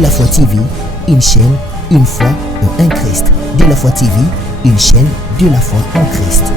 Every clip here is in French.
De la foi TV, une chaîne, une foi en un Christ. De la foi TV, une chaîne de la foi en Christ.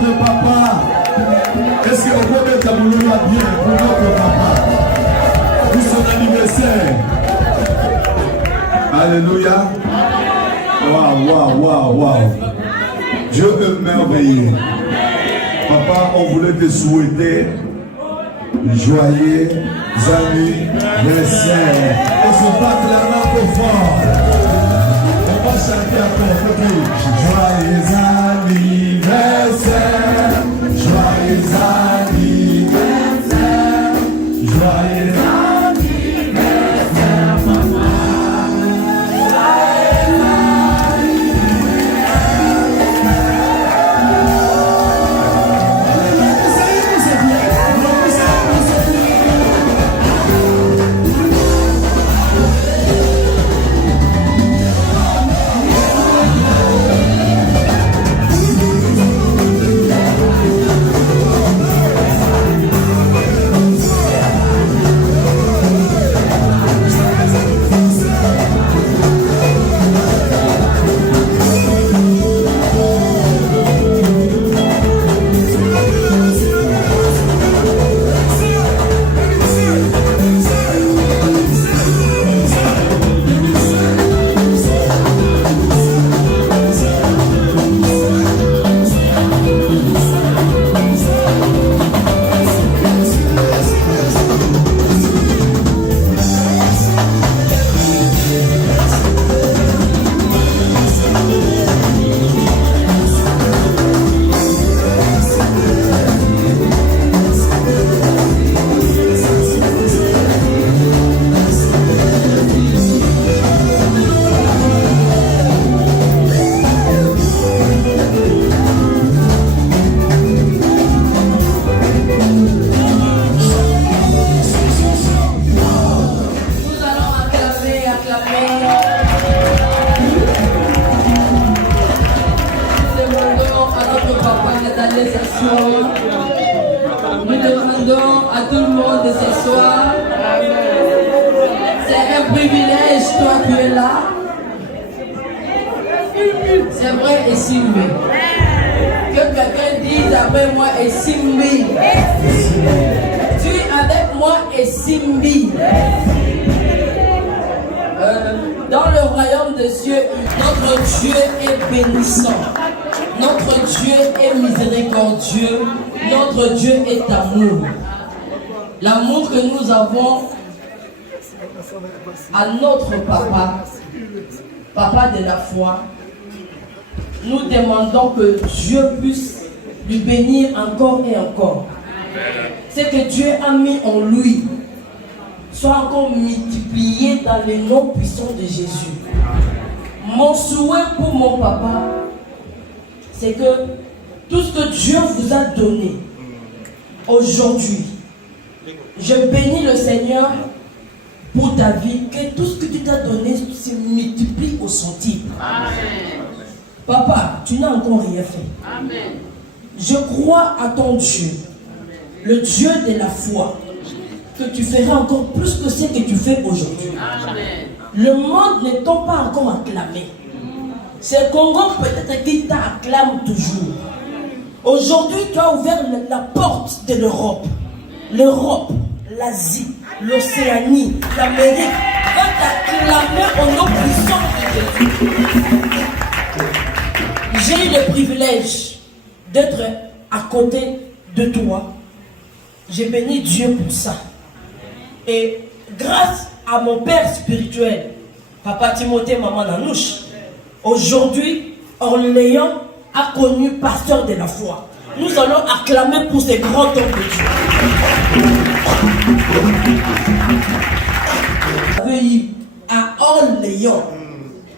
notre papa. Est-ce que vous pouvez mettre à mon bien pour notre papa? Pour son anniversaire. Alléluia. Waouh. Dieu est merveilleux. Papa, on voulait te souhaiter joyeux anniversaire. Est-ce qu'on va clamer encore fort? On va chanter encore. Joyeux anniversaire. Joyeux anniversaire. Joyeux anniversaire, maman. Nous demandons à tout le monde de s'asseoir. C'est un privilège, toi tu es là. C'est vrai, et Simbi. Que quelqu'un dise après moi, et Simbi. Tu es avec moi, et Simbi. Dans le royaume de Dieu, notre Dieu est bénissant. Notre Dieu est miséricordieux. Notre Dieu est amour. L'amour que nous avons à notre papa, papa de la foi, nous demandons que Dieu puisse lui bénir encore et encore. C'est que Dieu a mis en lui soit encore multiplié dans les noms puissants de Jésus. Mon souhait pour mon papa, c'est que tout ce que Dieu vous a donné aujourd'hui, je bénis le Seigneur pour ta vie, que tout ce que tu t'as donné se multiplie au centime. Amen. Papa, tu n'as encore rien fait. Amen. Je crois à ton Dieu, le Dieu de la foi, que tu feras encore plus que ce que tu fais aujourd'hui. Amen. Le monde ne t'a pas encore acclamé. C'est le Congo peut-être qui t'acclame toujours. Aujourd'hui, tu as ouvert la porte de l'Europe. L'Europe, l'Asie, l'Océanie, l'Amérique va t'acclamer au nom puissant de Jésus. J'ai eu le privilège d'être à côté de toi. J'ai béni Dieu pour ça. Et grâce à mon père spirituel, Papa Timothée, Maman Nanouche, aujourd'hui, Orléans a connu pasteur de la foi. Nous allons acclamer pour ces grands hommes de Dieu. Vous avez eu à Orléans,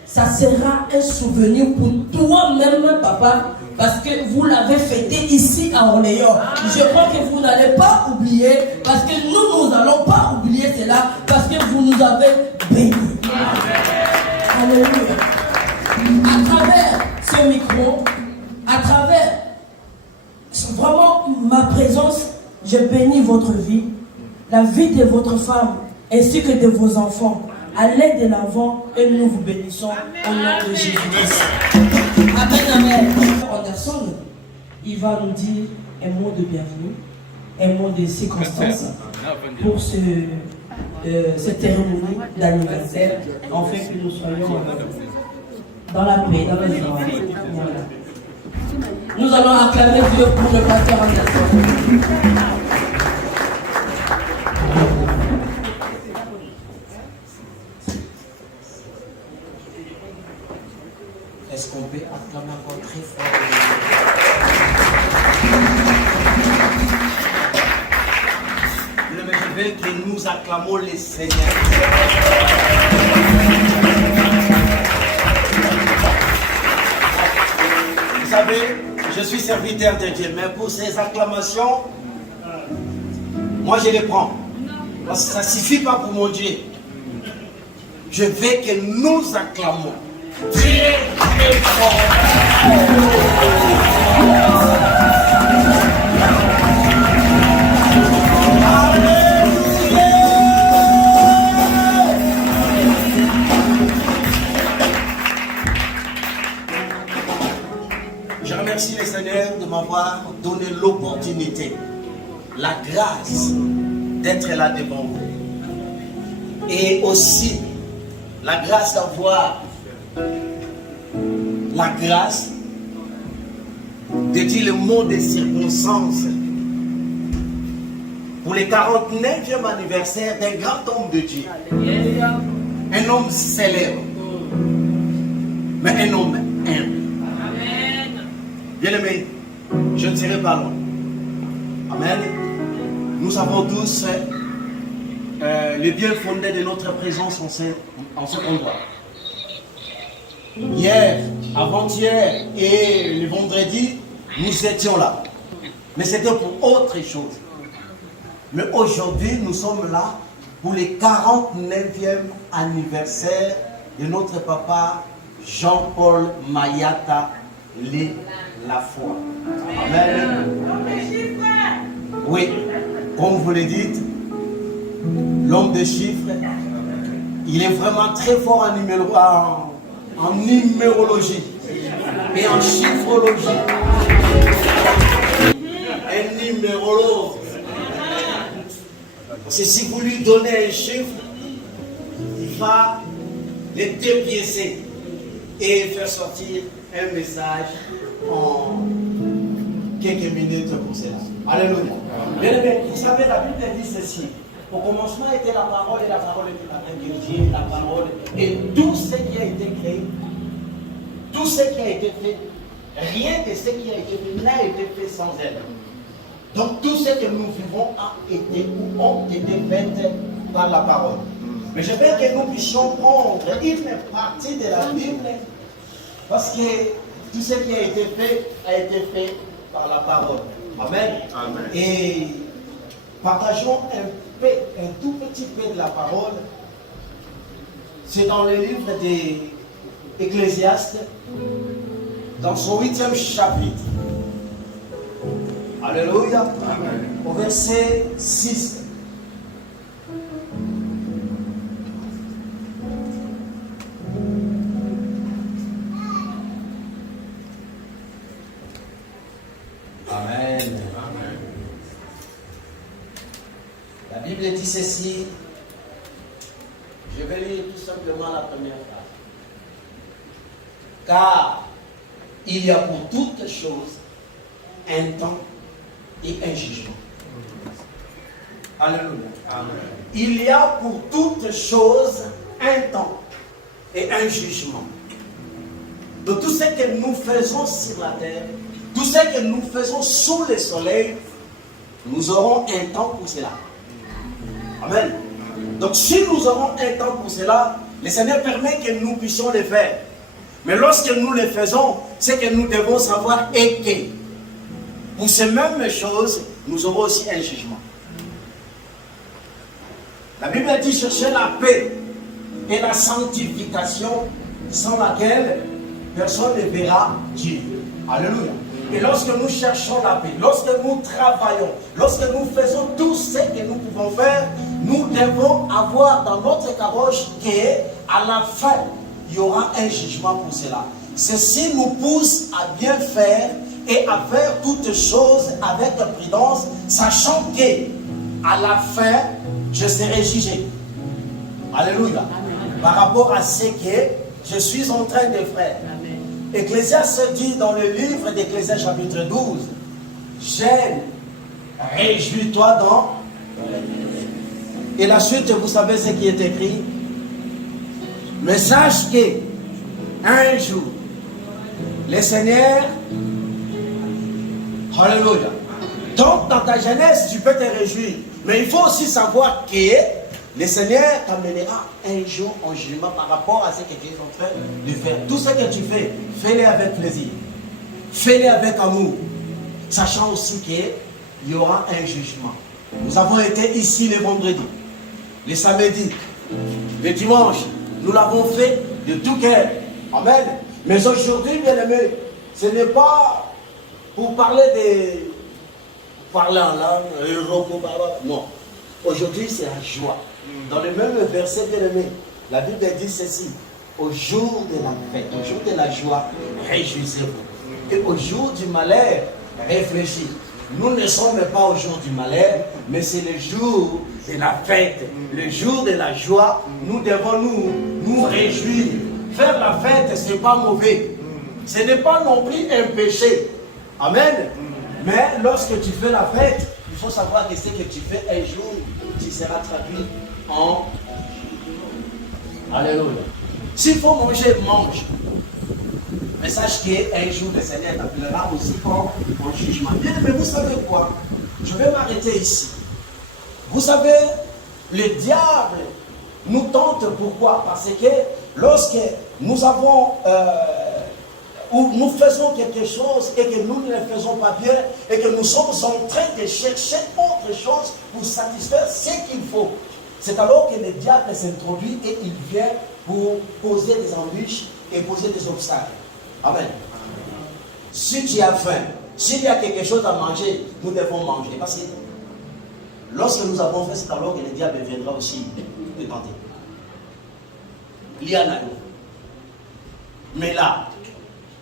ça sera un souvenir pour toi-même, papa, parce que vous l'avez fêté ici à Orléans. Je crois que vous n'allez pas oublier, parce que nous n'allons pas oublier cela, parce que vous nous avez bénis. Alléluia. À travers ce micro, à travers vraiment ma présence, je bénis votre vie, la vie de votre femme, ainsi que de vos enfants. Allez de l'avant et nous vous bénissons au nom de Jésus. Amen, amen. Anderson, il va nous dire un mot de bienvenue, un mot de circonstance pour cette cérémonie d'anniversaire, afin que nous soyons dans la paix, dans la joie. Voilà. Nous allons acclamer Dieu pour le pasteur Anderson. Est-ce qu'on peut acclamer encore très fort? Je veux que nous acclamons le Seigneur. Vous savez, je suis serviteur de Dieu, mais pour ces acclamations, moi je les prends. Parce que ça ne suffit pas pour mon Dieu. Je veux que nous acclamons. Très très fort. Je remercie le Seigneur de m'avoir donné l'opportunité, la grâce d'être là devant vous. Et aussi la grâce d'avoir la grâce de dire le mot des circonstances pour le 49e anniversaire d'un grand homme de Dieu. Un homme célèbre, mais un homme humble. Bien aimé, je ne serai pas loin. Amen. Nous savons tous le bien fondé de notre présence en ce endroit. Hier, avant-hier et le vendredi, nous étions là. Mais c'était pour autre chose. Mais aujourd'hui, nous sommes là pour le 49e anniversaire de notre papa Jean-Paul Mayata Lafoy. Amen. Oui, comme vous le dites, l'homme de chiffres, il est vraiment très fort en numérologie et en chiffrologie. Un numérologue. C'est si vous lui donnez un chiffre, il va le dépiécer et faire sortir un message en quelques minutes pour cela. Alléluia. Bien aimé, vous savez, la Bible dit ceci. Au commencement était la parole et la parole était avec Dieu, la parole. Et tout ce qui a été créé, tout ce qui a été fait, rien de ce qui a été fait n'a été fait sans elle. Donc tout ce que nous vivons a été ou ont été fait par la parole. Mais je veux que nous puissions prendre une partie de la Bible, parce que tout ce qui a été fait par la parole. Amen. Amen. Et partageons un tout petit peu de la parole. C'est dans le livre d'Ecclésiaste, dans son 8e chapitre. Alléluia. Amen. Au verset 6. Amen. Amen. La Bible dit ceci. Je vais lire tout simplement la première phrase. Car il y a pour toutes choses un temps et un jugement. Alléluia. Amen. Il y a pour toutes choses un temps et un jugement. De tout ce que nous faisons sur la terre, tout ce que nous faisons sous le soleil, nous aurons un temps pour cela. Amen. Donc si nous aurons un temps pour cela, le Seigneur permet que nous puissions le faire. Mais lorsque nous le faisons, c'est que nous devons savoir et que pour ces mêmes choses, nous aurons aussi un jugement. La Bible dit chercher la paix et la sanctification sans laquelle personne ne verra Dieu. Alléluia. Et lorsque nous cherchons la paix, lorsque nous travaillons, lorsque nous faisons tout ce que nous pouvons faire, nous devons avoir dans notre caroche qu'à la fin, il y aura un jugement pour cela. Ceci nous pousse à bien faire et à faire toutes choses avec prudence, sachant que à la fin, je serai jugé. Alléluia. Par rapport à ce que je suis en train de faire. Ecclésiaste dit dans le livre d'Ecclésiaste chapitre 12, j'aime, réjouis-toi dans... Et la suite, vous savez ce qui est écrit. Mais sache que un jour, le Seigneur, alléluia, donc dans ta jeunesse, tu peux te réjouir. Mais il faut aussi savoir que le Seigneur t'amènera un jour en jugement par rapport à ce que tu es en train de faire. Tout ce que tu fais, fais-le avec plaisir. Fais-le avec amour. Sachant aussi qu'il y aura un jugement. Nous avons été ici le vendredi, le samedi, le dimanche. Nous l'avons fait de tout cœur. Amen. Mais aujourd'hui, bien aimé, ce n'est pas pour parler en langue, non. Aujourd'hui, c'est la joie. Dans le même verset, bien aimé, la Bible dit ceci. Au jour de la fête, au jour de la joie, réjouissez-vous. Et au jour du malheur, réfléchissez. Nous ne sommes pas au jour du malheur, mais c'est le jour de la fête, le jour de la joie. Nous devons nous réjouir. Faire la fête, ce n'est pas mauvais. Ce n'est pas non plus un péché. Amen. Mais lorsque tu fais la fête, il faut savoir que ce que tu fais un jour, tu seras traduit en... Alléluia. S'il faut manger, mange. Mais sache qu'un jour, le Seigneur t'appellera aussi en jugement. Bien, mais vous savez quoi? Je vais m'arrêter ici. Vous savez, le diable nous tente. Pourquoi? Parce que lorsque nous avons... où nous faisons quelque chose et que nous ne le faisons pas bien et que nous sommes en train de chercher autre chose pour satisfaire ce qu'il faut. C'est alors que le diable s'introduit et il vient pour poser des embûches et poser des obstacles. Amen. Si tu as faim, s'il y a quelque chose à manger, nous devons manger. Parce que lorsque nous avons fait, c'est alors que le diable viendra aussi nous tenter. Il y en a. Mais là,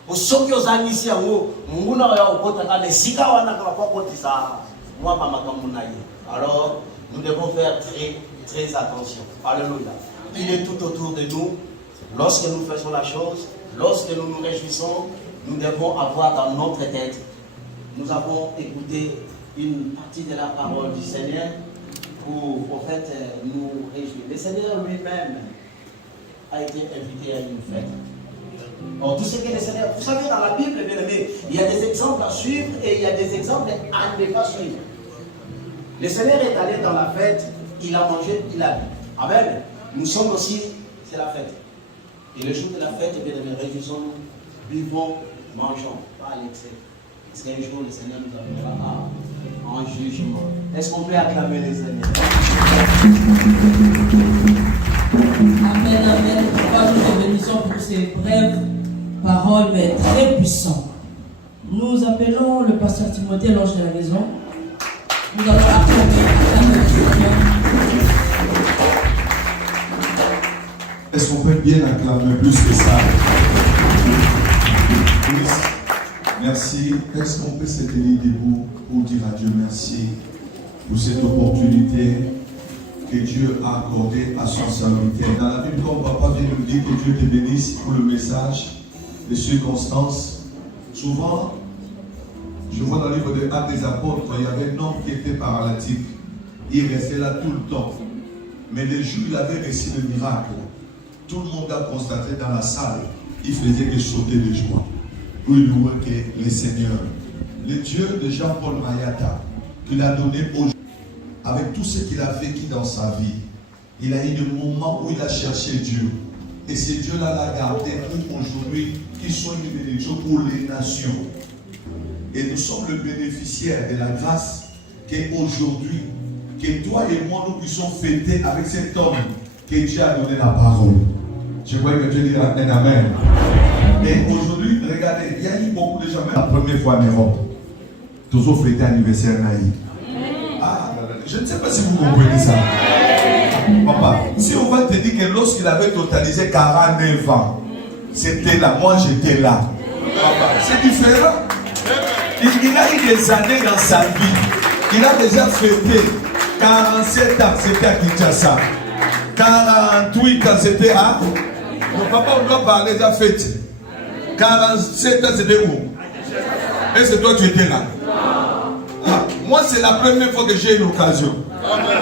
pour ceux qui ont ici, alors nous devons faire très attention. Alléluia. Il est tout autour de nous. Lorsque nous faisons la chose, lorsque nous nous réjouissons, nous devons avoir dans notre tête. Nous avons écouté une partie de la parole du Seigneur pour, en fait, nous réjouir. Le Seigneur lui-même a été invité à une fête. Or, tout ce que le Seigneur... Vous savez, dans la Bible, bien aimé, il y a des exemples à suivre et il y a des exemples à ne pas suivre. Le Seigneur est allé dans la fête, il a mangé, il a bu. Amen. Nous sommes aussi, c'est la fête. Et le jour de la fête, bien aimé, réjouissons-nous, buvons, mangeons, pas à l'excès. Parce qu'un jour, le Seigneur nous amènera en jugement. Est-ce qu'on peut acclamer le Seigneur? Amen, amen. Nous te bénissons pour ces brèves paroles, mais très puissantes. Nous appelons le pasteur Timothée, l'ange de la maison. Nous allons acclamer le Seigneur. Est-ce qu'on peut bien acclamer plus que ça? Oui. Merci. Est-ce qu'on peut se tenir debout pour dire à Dieu merci pour cette opportunité que Dieu a accordée à son serviteur? Dans la Bible, comme papa vient nous dire, que Dieu te bénisse pour le message de circonstances. Souvent, je vois dans le livre des Actes des Apôtres, il y avait un homme qui était paralytique. Il restait là tout le temps. Mais le jour où il avait reçu le miracle, tout le monde a constaté dans la salle, il faisait que sauter de joie. Où il louait que le Seigneur, le Dieu de Jean-Paul Mayata, qu'il a donné aujourd'hui, avec tout ce qu'il a vécu dans sa vie, il a eu des moments où il a cherché Dieu. Et ce Dieu-là l'a gardé pour aujourd'hui, qu'il soit une bénédiction pour les nations. Et nous sommes le bénéficiaire de la grâce qu'aujourd'hui, que toi et moi, nous puissions fêter avec cet homme que Dieu a donné la parole. Je vois que Dieu dit un amen. Et aujourd'hui, regardez, il y a eu beaucoup de gens, même la première fois en Europe, tous ont fêté l'anniversaire naïf. Ah, je ne sais pas si vous comprenez ça. Papa, si on va te dire que lorsqu'il avait totalisé 49 ans, c'était là, moi j'étais là. Papa, c'est différent. Il a eu des années dans sa vie. Il a déjà fêté 47 ans, c'était à Kinshasa. 48 ans, c'était à... Mon papa, on doit parler de la fête. 47 ans, c'était où? Et c'est toi, tu étais là? Ah, moi, c'est la première fois que j'ai eu l'occasion.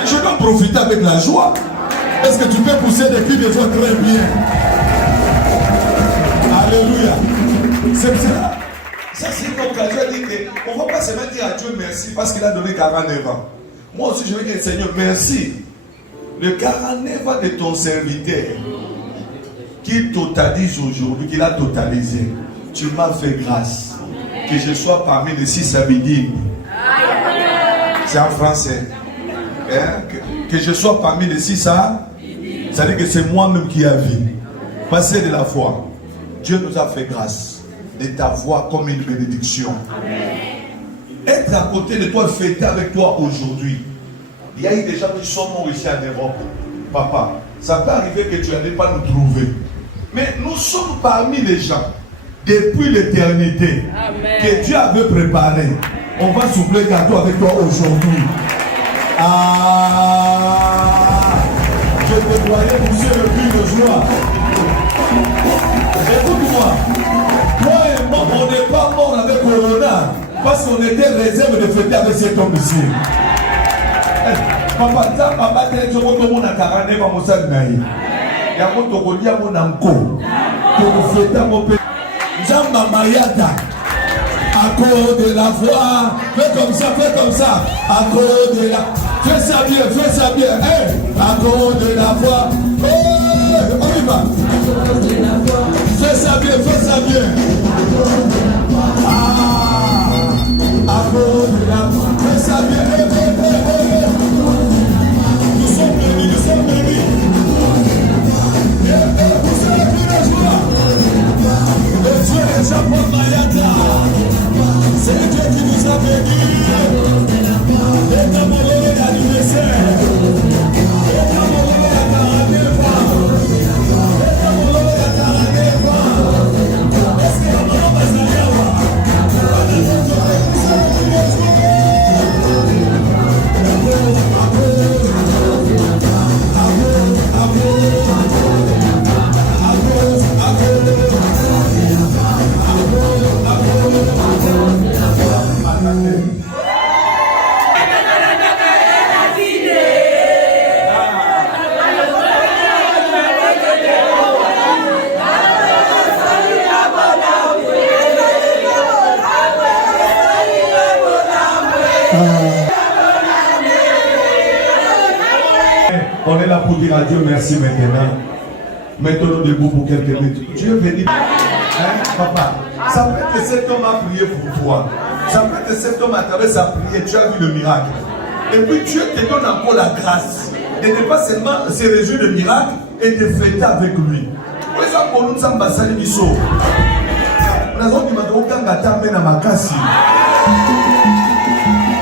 Je dois profiter avec la joie. Est-ce que tu peux pousser des cris de joie très bien? Alléluia. C'est ça. Ça, c'est une occasion de dire qu'on ne va pas seulement dire à Dieu merci parce qu'il a donné 49 ans. Moi aussi, je veux dire, Seigneur, merci. Le 49 ans de ton serviteur qui totalise aujourd'hui, qu'il a totalisé, tu m'as fait grâce. Que je sois parmi les 6 habitants. C'est en français. Hein? Que je sois parmi les 6 ça veut dire que c'est moi-même qui a vu. Passer de la foi. Dieu nous a fait grâce de t'avoir comme une bénédiction. Être à côté de toi, fêter avec toi aujourd'hui. Il y a eu des gens qui sont morts ici en Europe. Papa, ça peut arriver que tu n'allais pas nous trouver. Mais nous sommes parmi les gens, depuis l'éternité, que Dieu avait préparé. On va souffler le gâteau avec toi aujourd'hui. Ah, je te voyais pousser le cri de joie. Écoute-moi, toi et moi, on n'est pas mort avec Corona parce qu'on était réservé de fêter avec cet homme ici. Papa, ça, papa, tu es mon akarane, ma moussade naïe. Il y a mon tokolia, mon anko. Pour nous fêter mon pays. Jamba Mayata. À cause de la foi. Fais comme ça, fais comme ça. À cause de la. Fais ça bien, fais ça bien. Hey, à cause de la foi. Hey, on y va. Fais ça bien, fais ça bien. Ah, à cause de la foi. Fais ça bien. Hey, hey, hey, hey. Nous sommes bénis, nous sommes bénis. Poussez le cri de joie. Le Dieu est Japon Mayata. C'est Dieu qui nous a bénis. Et comme on est l'anniversaire. Et comme on est à 49 ans. Et comme on est à 49 ans. Est-ce que on va s'aller voir? On est là pour dire à Dieu merci maintenant. Mettons-nous debout pour quelques minutes. Dieu bénit. Hein, papa, ça peut être que cet homme a prié pour toi. Ça peut être que cet homme à travers sa prière, tu as vu le miracle. Et puis Dieu te donne encore la grâce de ne pas seulement se réjouir de miracle et de fêter avec lui. Pour exemple, pour nous, ça m'a sali miso. Nous avons dit que nous avons gâté à ma casse.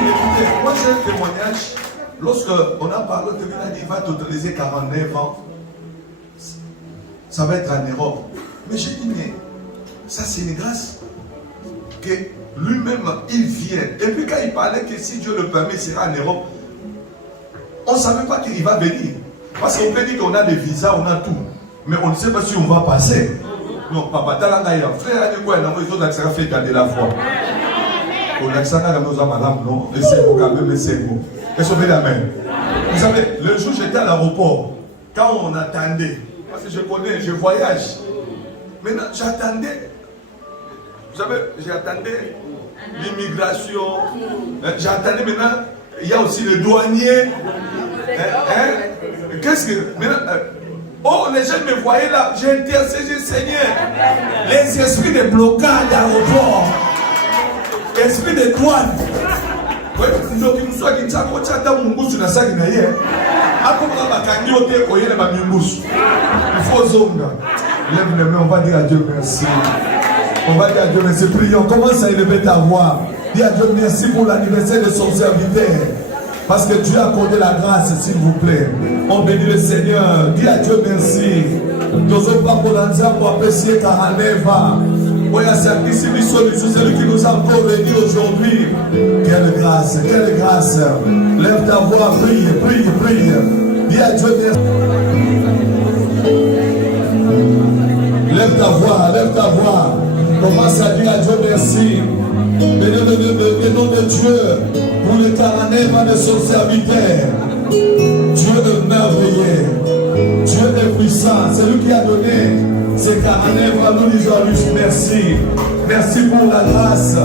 Écoutez, moi j'ai un témoignage. Lorsqu'on a parlé de lui, il va totaliser 49 ans. Ça va être en Europe. Mais j'ai dit, mais ça c'est une grâce. Que lui-même, il vient. Et puis quand il parlait que si Dieu le permet, il sera en Europe, on ne savait pas qu'il va venir. Parce qu'on peut dire qu'on a des visas, on a tout. Mais on ne sait pas si on va passer. Donc, papa, talangaya, frère, il y a quoi? Les autres, ça fait de la foi. On a ça dans nos amalams, non? Laissez-moi quand même, laissez-moi. Et sauver la main. Vous savez, le jour j'étais à l'aéroport, quand on attendait, parce que je connais, je voyage. Maintenant, j'attendais. Vous savez, j'attendais l'immigration. J'attendais maintenant, il y a aussi le douanier. Qu'est-ce que. Maintenant, oh, les gens me voyaient là, j'ai intercédé, Seigneur. Les esprits de blocage d'aéroport, esprits de douane. Oui, nous sommes tous les gens qui ont été en Mungus, na sali na ye. Akouma bakangi ote koyele ba Mungus. Il faut zonga. Lève les mains, on va dire à Dieu merci. On va dire à Dieu merci. Prions, commence à élever ta voix. Dis à Dieu merci pour l'anniversaire de son serviteur. Parce que Dieu a accordé la grâce, s'il vous plaît. On bénit le Seigneur. Dis à Dieu merci. Nous sommes pas pour l'ensemble pour apprécier 49 ans. Oui, à sacrifier celui qui nous a encore béni aujourd'hui. Quelle grâce, quelle grâce. Lève ta voix, prie, prie, prie. Dis à Dieu merci. Lève ta voix, lève ta voix. Commence à dire à Dieu merci. Bénis de Dieu pour le 49 ans de son serviteur. Dieu est merveilleux. Dieu est puissant. C'est lui qui a donné ces 49 ans. Nous disons à lui merci. Merci pour la grâce.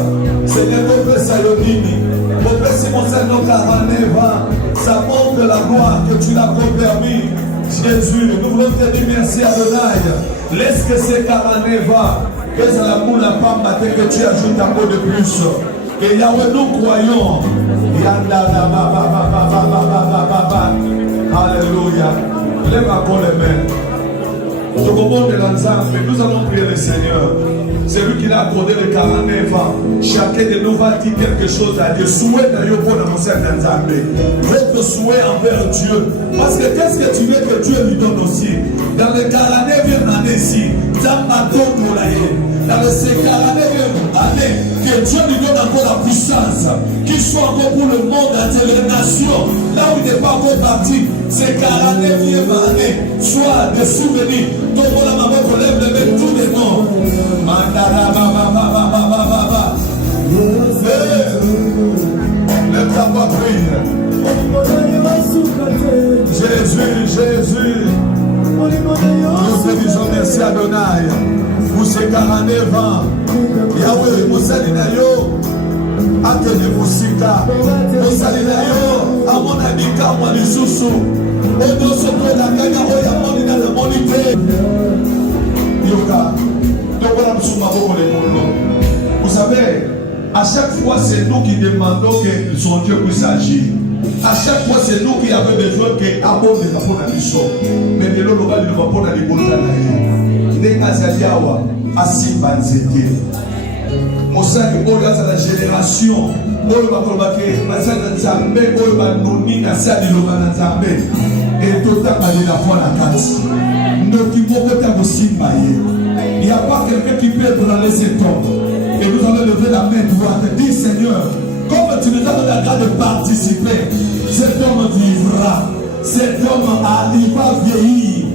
Seigneur, mon Père Sayonini. Mon Père Simon Seigneur, 49 ans. Ça montre la gloire que tu l'as permis. Jésus, nous voulons te dire merci à Adonai. Laisse que ces 49 ans, que c'est la boule à pas matin que tu ajoutes un peu de plus. Et Yahweh, nous croyons. Alléluia. Lève encore les mains. Tout le monde est ensemble. Nous allons prier le Seigneur. C'est lui qui l'a accordé le 49 ans. Chacun de nous va dire quelque chose à Dieu. Souhait d'ailleurs pour nous servir ensemble. Votre souhait envers Dieu. Parce que qu'est-ce que tu veux que Dieu lui donne aussi? Dans le 49e année ici, dans le 49e année, que Dieu lui donne encore la puissance, qu'il soit encore pour le monde entier, les nations, là où il n'est pas encore parti, ces 49e année, soit des souvenirs. Donc voilà, maman, qu'on lève le mains tous les noms. Lève ta voix, prie. Jésus, Jésus. Nous te disons merci à Adonai pour ces 49 ans. Yahweh, Moussalinayo, attendez-vous Sika. Moussalinayo, à mon ami Kamwa Lisusu. Odo Soto la Kanya, Oya Monina le Monité. Yoka, vous savez, à chaque fois c'est nous qui demandons que son Dieu puisse agir. À chaque fois c'est nous qui avons besoin que abonde la bonne mission. Mais de l'eau va lui répondre à l'ébonne. Des Azaliawa, Asimba Nzete. Mosaki Oya, c'est la génération. Oyo Bakolbake, Masana Nzambe, Oyo Banoni, Nasadi Lomana Nzambe. Et tout à l'heure, la foi la casse. Nous qui pouvons aussi mailler. Il n'y a pas quelqu'un qui peut être dans les étoiles. Et nous allons lever la main droite et dire Seigneur, comme tu nous as donné la grâce de participer, cet homme vivra. Cet homme il va vieillir.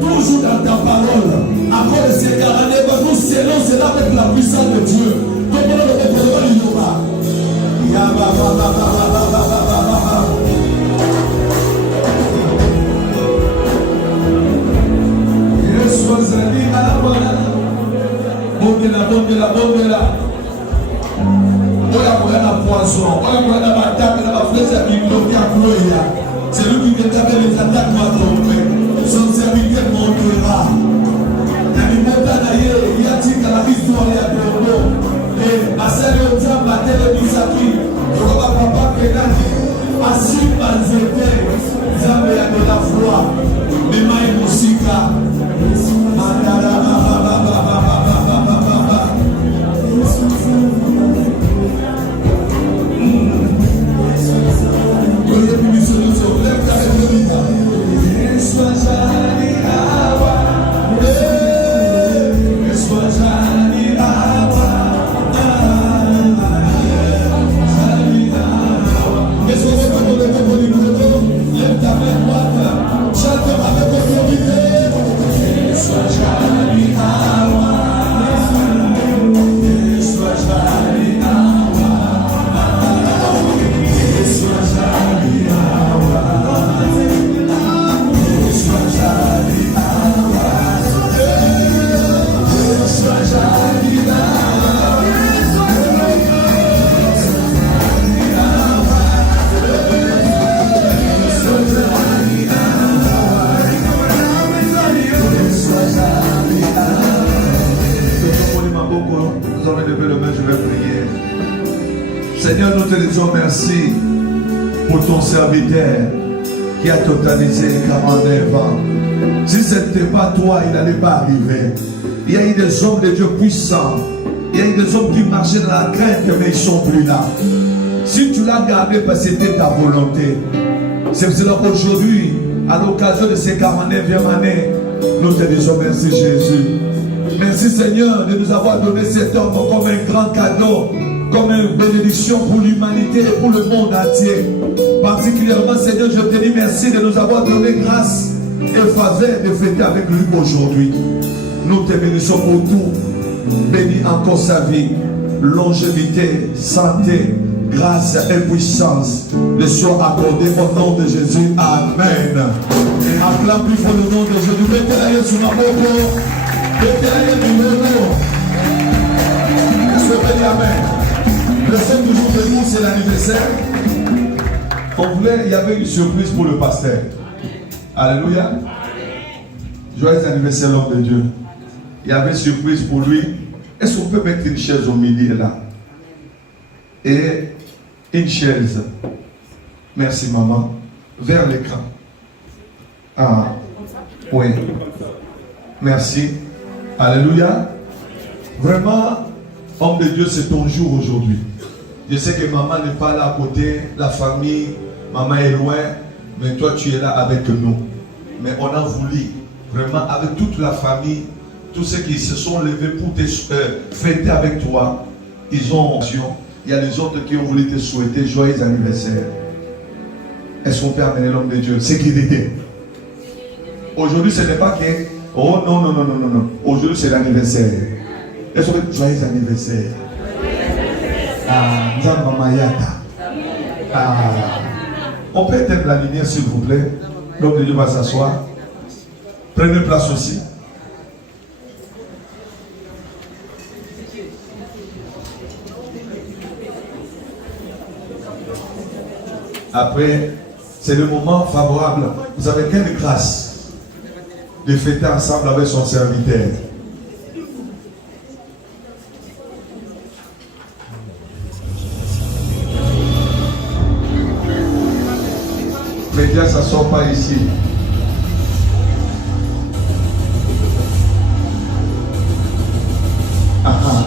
Toujours dans ta parole. À cause de ces 49 ans, nous scellons cela avec la puissance de Dieu. Comme on le fait il y aura. Bondela. Oya na poisson, oya na batame, na flèche à bibliothèque à Chloé. C'est lui qui vient avec les attaques va tomber. Son serviteur montera. Il y a dit que la histoire est à Bordeaux. Et à celle où Dieu m'a télévisé, je vois papa qui est là. Assis par Zété, Zambé a de la foi. Mais maï Moussika. Seigneur, nous te disons merci pour ton serviteur qui a totalisé 49 ans. Si ce n'était pas toi, il n'allait pas arriver. Il y a eu des hommes de Dieu puissants. Il y a eu des hommes qui marchaient dans la crainte, mais ils ne sont plus là. Si tu l'as gardé, parce que c'était ta volonté. C'est cela qu'aujourd'hui, à l'occasion de ces 49e années, nous te disons merci Jésus. Merci Seigneur de nous avoir donné cet homme comme un grand cadeau, comme une bénédiction pour l'humanité et pour le monde entier. Particulièrement Seigneur, je te dis merci de nous avoir donné grâce et faveur de fêter avec lui aujourd'hui. Nous te bénissons pour tout. Bénis encore sa vie, longévité, santé, grâce et puissance le soit accordé au nom de Jésus. Amen. Acclame plus fort le nom de Jésus. Mettez-le sur ma boca. Mettez-le sur mon nom. Soyez amen. Le 5 jour de nous, c'est l'anniversaire. On voulait, il y avait une surprise pour le pasteur. Alléluia. Joyeux anniversaire, l'homme de Dieu. Il y avait une surprise pour lui. Est-ce qu'on peut mettre une chaise au milieu là? Et une chaise. Merci maman. Vers l'écran. Ah, oui. Merci. Alléluia. Vraiment, homme de Dieu, c'est ton jour aujourd'hui. Je sais que maman n'est pas là à côté, la famille, maman est loin, mais toi tu es là avec nous. Mais on a voulu, vraiment, avec toute la famille, tous ceux qui se sont levés pour te fêter avec toi, ils ont. Il y a les autres qui ont voulu te souhaiter joyeux anniversaire. Est-ce qu'on peut amener l'homme de Dieu? Sécurité. Aujourd'hui, ce n'est pas que. Oh non, non, non, non, non, non. Aujourd'hui, c'est l'anniversaire. Est-ce qu'on peut joyeux anniversaire? Ah, ah. On peut éteindre la lumière, s'il vous plaît. L'homme de Dieu va s'asseoir. Prenez place aussi. Après, c'est le moment favorable. Vous avez quelle grâce de fêter ensemble avec son serviteur. Mais bien, ça ne sort pas ici. Aha.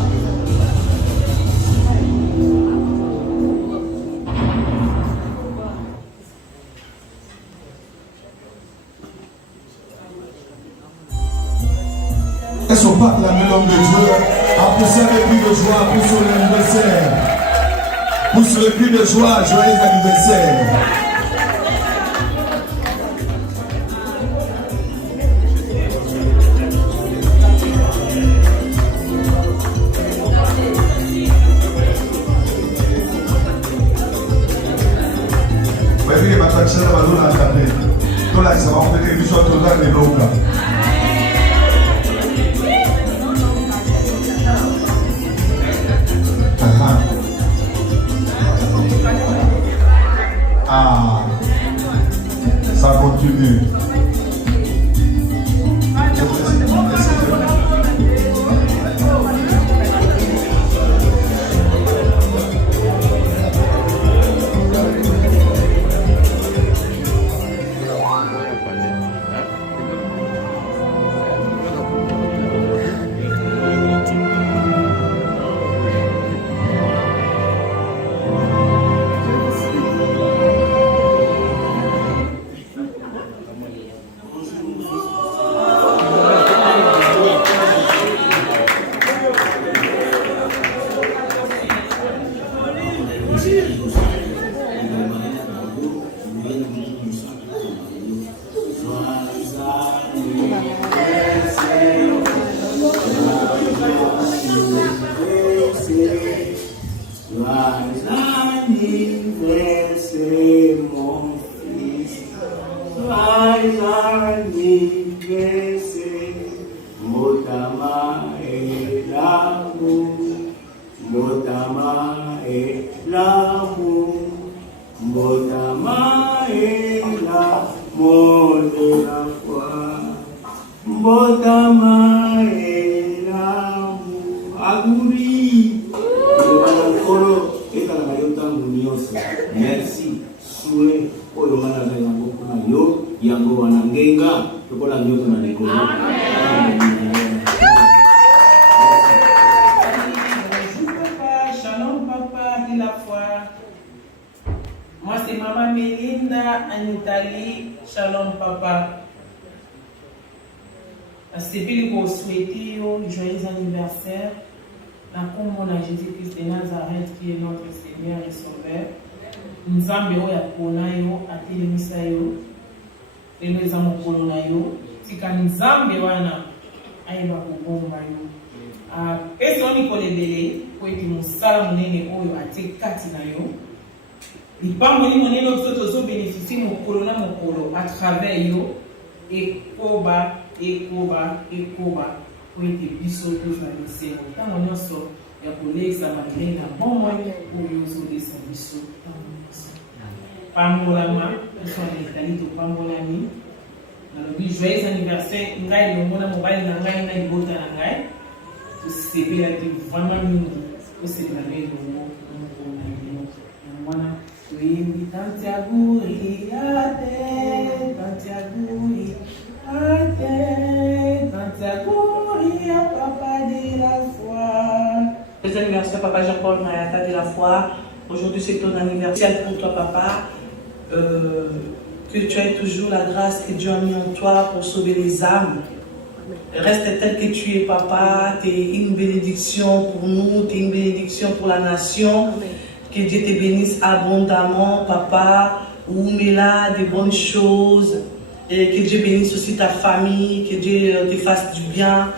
Est-ce qu'on peut acclamer l'homme de Dieu en poussant le cri de joie pour son anniversaire? Pousse le cri de joie, joyeux anniversaire. Ah, ça continue. C'est pour souhaiter un joyeux anniversaire. Dans le nom de Jésus-Christ de Nazareth, qui est notre Seigneur et Sauveur. Nous avons atelemisa yo lelo eza mokolo na yo tika nzambe wana ayeba kobomba yo apesa mikolo ebele po ete mosala monene oyo atie kati na yo lipamboli monene oyo biso tozobénéficie mokolo na mokolo à travers yo ekoba po ete biso tozwa misemo ntango nyonso ya kolekisa malgré na bomoi oyo ozolesa biso pambolama biso na Italie topambolami nalobi joyeux anniversaire ngai elongo mobali na ngai na libota na ngai tosepelaki vraiment mingi tosepela ngai elongo na mokolo na lelo yango wana toyembi tanti ya guri ate tanti ya guri ate tanti ya guri ya papa de la foi. Joyeux anniversaire papa Jean-Paul Mayata de la foi. Aujourd'hui c'est ton anniversaire pour toi papa. Que tu aies toujours la grâce que Dieu a mis en toi pour sauver les âmes. Reste tel que tu es, papa. Tu es une bénédiction pour nous, tu es une bénédiction pour la nation. Amen. Que Dieu te bénisse abondamment, papa. Oumela des bonnes choses. Et que Dieu bénisse aussi ta famille, que Dieu te fasse du bien.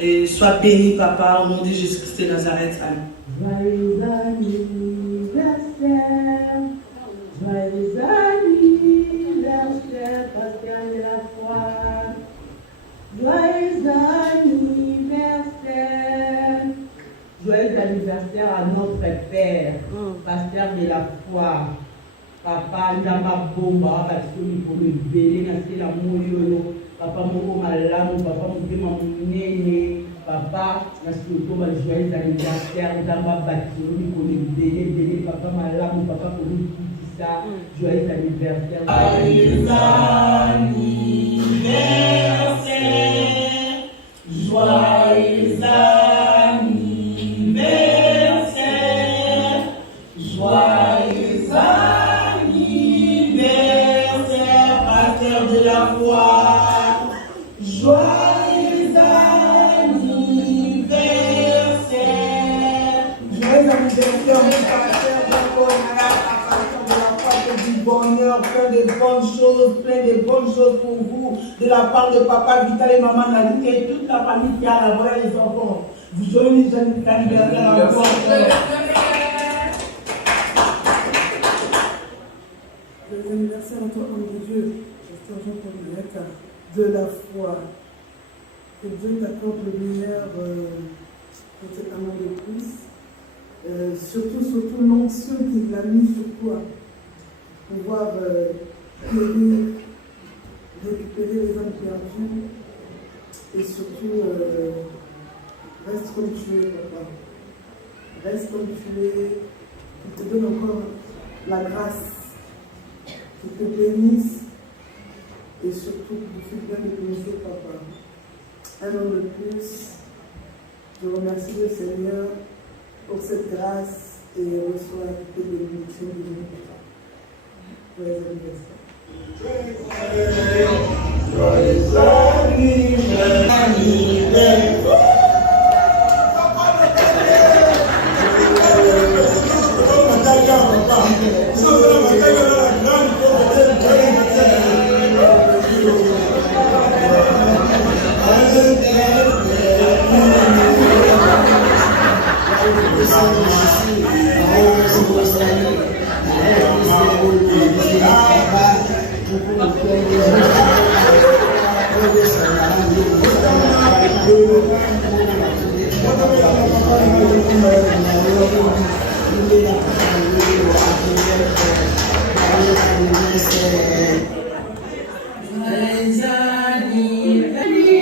Et sois béni, papa, au nom de Jésus-Christ de Nazareth. Amen. Joyeux anniversaire, joyeux anniversaire, Pasteur de la foi. Joyeux anniversaire, joyeux anniversaire à notre Père, Pasteur de la foi. Papa, Ndama Bomba, Basoni pour le bébé, Nassi la Moyo, Papa Moko Malamu, Papa Moukema Mounene, Papa, Nassi Otoba, joyeux anniversaire, Ndama Basoni pour le bébé, Papa Malamu, Papa pour le ça, joyeux anniversaire. Joyeux anniversaire, joyeux anniversaire, joyeux anniversaire, Pasteur de la foi. Joyeux anniversaire, joyeux anniversaire, mon pasteur du bonheur, plein de bonnes choses pour vous, de la part de papa Vital et maman Nadine et toute la famille qui a la vraie les enfants. Vous joyeux anniversaire encore. Joyeux anniversaire en toi, homme de Dieu, Pasteur Jean-Paul Mayata, de la foi. Que Dieu t'accorde le meilleur pour cet amour de plus. Surtout l'onction qu'il a mis sur toi. Pouvoir récupérer les âmes perdues et surtout reste comme tu es, papa. Reste comme tu es. Il te donne encore la grâce. Qu'il te bénisse et surtout qu'il te bien de bénir, papa. Un an de plus, je remercie le Seigneur pour cette grâce et reçois la bénédiction de nous, papa. Joyeux anniversaire. Joyeux anniversaire.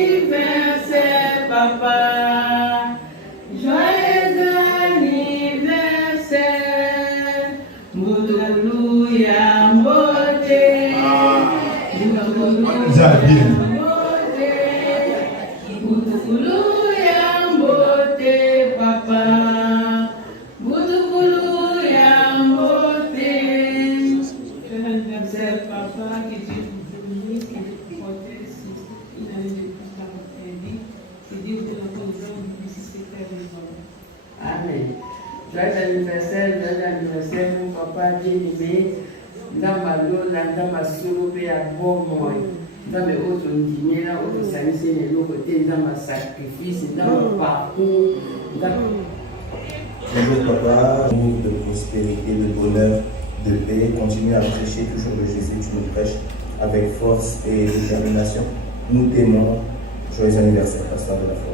Anniversaire, papa. Joyeux anniversaire. Alléluia, beauté. Alléluia, beauté, papa. Alléluia, beauté. Joyeux anniversaire, papa. Que Dieu vous bénisse, que Dieu vous protège. papa bien-aimé, dans ma lola, dans ma solo, et à bon moi. Dans mes autres dîners, là, autres services, et l'autre côté, dans ma sacrifice, dans mon parcours. Bonjour papa, de prospérité, de bonheur, de paix. Continue à prêcher toujours le Jésus, tu nous prêches avec force et détermination. Nous t'aimons. Joyeux anniversaire, pasteur de la foi.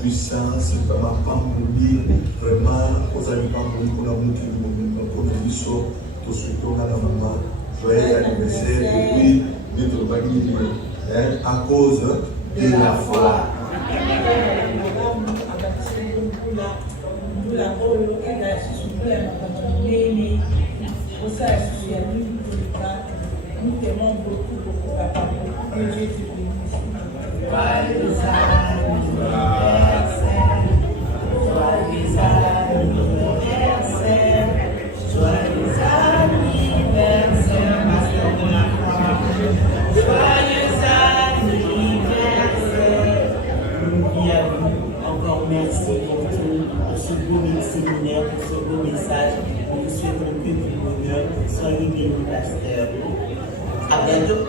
Puissance, vraiment pas mourir, vraiment, aux amis pas mourir, qu'on a monté du moment, qu'on a vu ça, tout ce qu'on a dans le moment. Joyeux anniversaire, depuis, bientôt le baguette, à cause de la foi. Nous t'aimons beaucoup, papa. Encore merci pour tout, pour ce beau séminaire, pour ce beau message. Nous vous souhaitons que du bonheur. Soyez bénis, pasteur. À bientôt.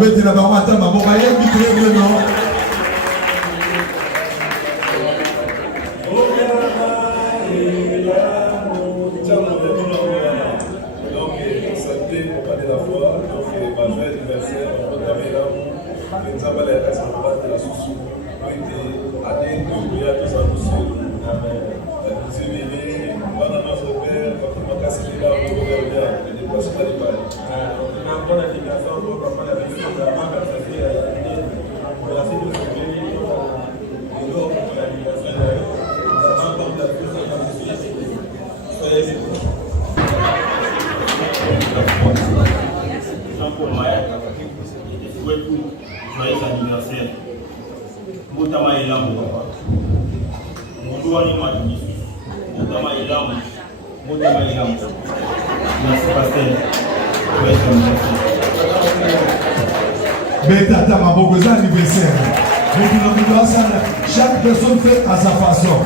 Mettez la barre à ma bon maillot, micro non. Donc, santé pour parler de la foi, donc ma joie anniversaire, on va travailler là où nous avons les restes de la sous-sous, nous allés nous à tous à nous. Nous éveillés, voilà notre Père, quand on va casser les larmes, on va bien, les déplacements des balles. On a une bonne indication pour papa la vie, on a pas fait pour la fille de ce pays, et donc pour l'anniversaire, nous avons comme la plus de la musique. Soyez bénis. Jean-Paul Maïa, je souhaite joyeux anniversaire. Motama est là, mon papa. Mon doigt est là, Motama est là, Motama est là. Merci, pasteur. Joyeux anniversaire. Mais tata, ma bon anniversaire. Chaque personne fait à sa façon.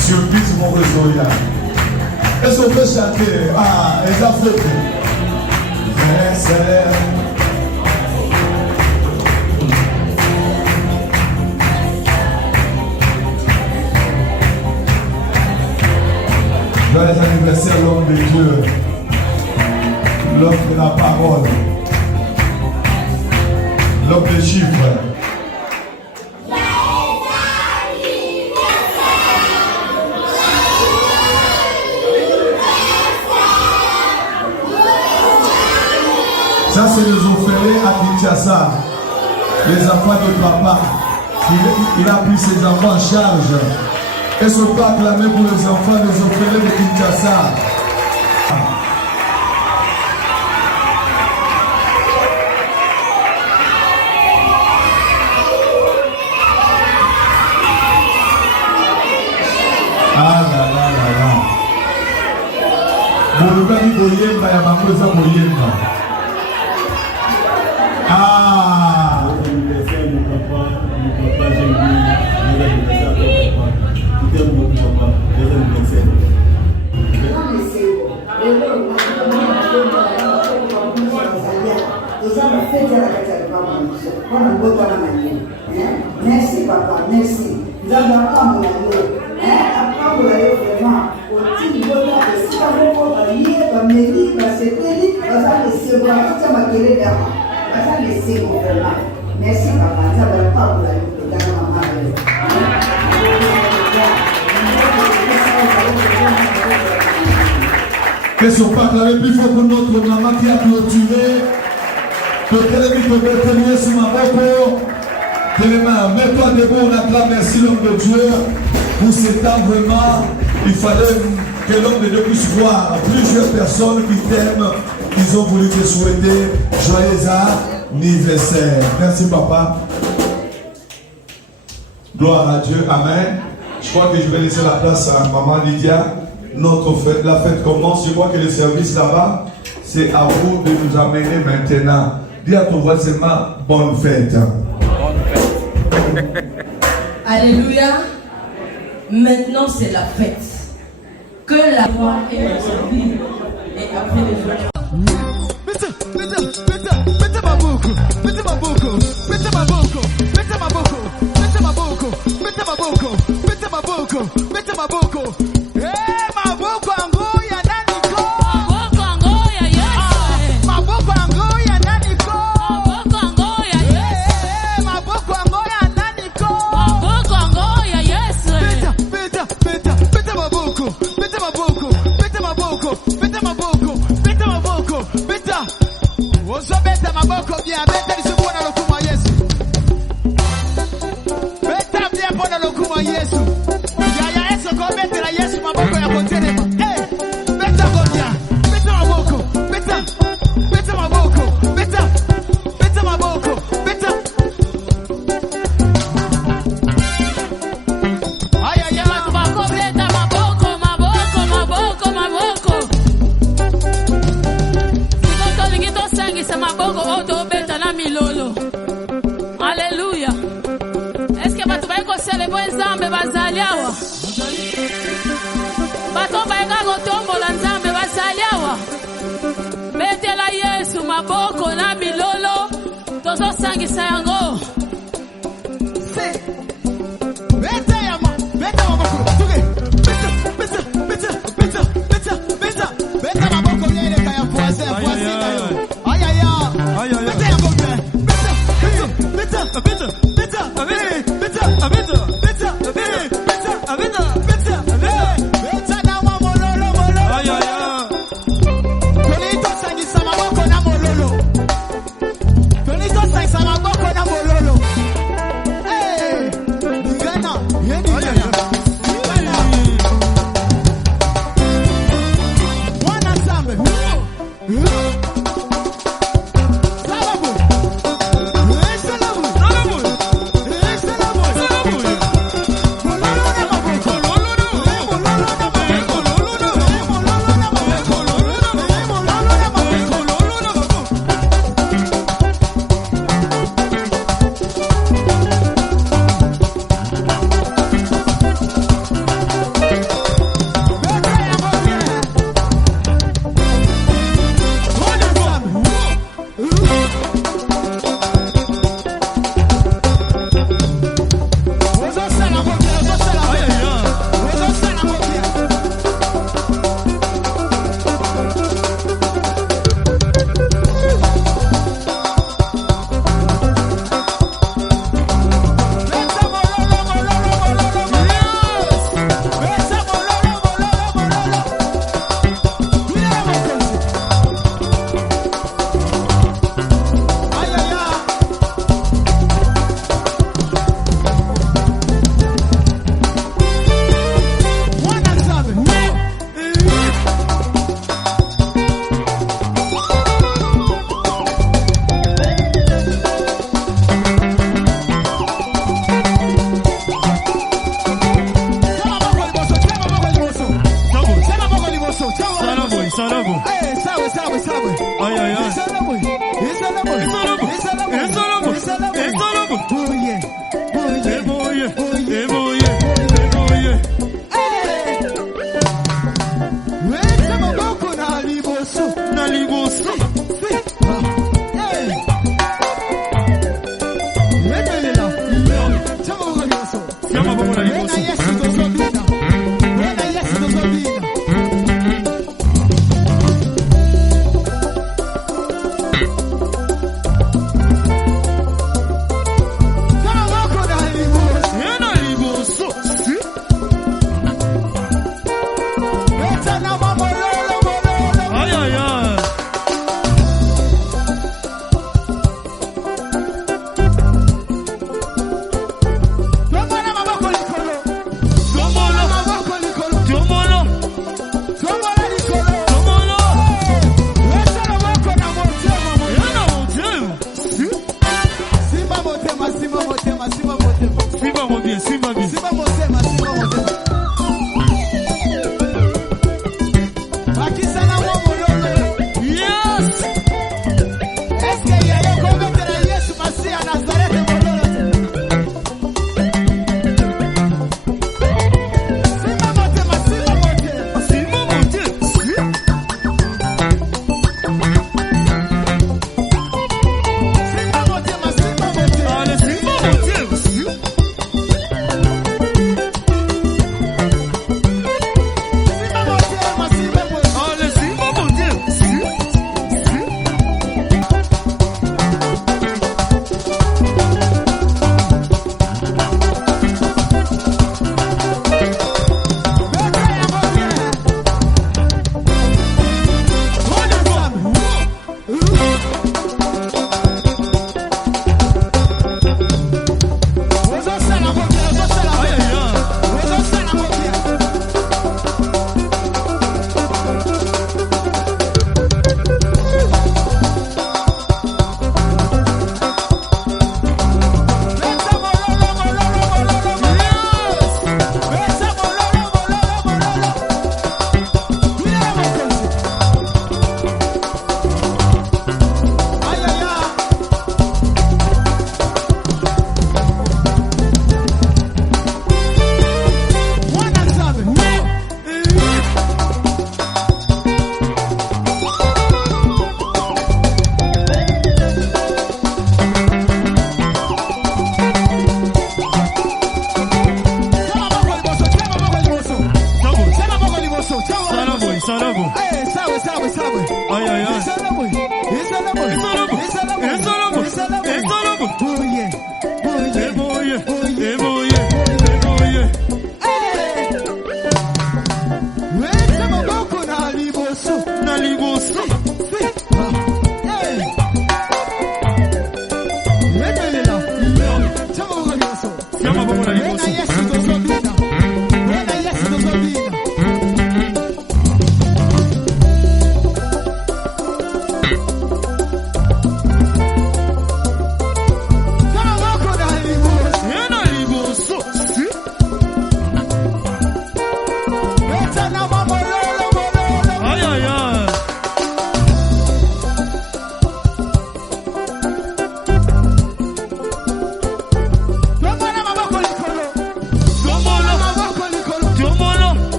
Surprise mon réseau là. Est-ce qu'on peut chanter? Ah, les Africains. Joyeux anniversaire, l'homme de Dieu, l'homme de la parole, l'homme des chiffres. Ça, c'est les orphelins à Kinshasa, les enfants de papa. Il a pris ses enfants en charge. Est-ce qu'on peut acclamer pour les enfants des orphelins de Kinshasa? Ah là là là là. Moulukani boyemba ya makosa boyemba. Ah. Merci papa, merci. Nous allons apprendre apprendre vraiment au petit bonheur de ça, on lire, on lire, on se télé, on va laisser voir, on va querer d'avant, on va laisser vraiment. Merci papa, nous allons apprendre la maman. Que son père l'avait plus fort pour notre maman qui a clôturé. Que tu peux tenir sur ma boque. Mets-toi debout, on acclame merci l'homme de Dieu. Pour ce temps vraiment, il fallait que l'homme de Dieu puisse voir plusieurs personnes qui t'aiment, qui ont voulu te souhaiter joyeux anniversaire. Merci papa. Gloire à Dieu, amen. Je crois que je vais laisser la place à maman Lydia. Notre fête, la fête commence. Je crois que le service là-bas, c'est à vous de nous amener maintenant. Dis à ton voisin, bonne fête. Alléluia. Maintenant c'est la fête. Que la foi est notre vie. Et après les jours. Maboko angu ya maboko bien, beta lisukuwa na lokuma Yesu. Beta bien pona lokuma Yesu. Ya Yesu ko beta la Yesu maboko ya kotelema. Beta go bien. Beta maboko. Beta maboko. Beta maboko. Beta. Ay ay ay. Maboko beta maboko. Sikoto lingito sangisa maboko oto beta na milolo. Alléluia. Est-ce que batu baiko célébrer nzambe bazali awa? Bato baika kotombola nzambe bazali awa. Betela Yesu maboko na milolo. Tozo sangisa yango. Beta maboko. Tuge. Beta maboko yele kaya poise na yo. Ay ay ay. Beta yango bien. Beta na mololo. Ay ay ay. Tonito sangisa maboko na mololo. Ningana. Wana sambe.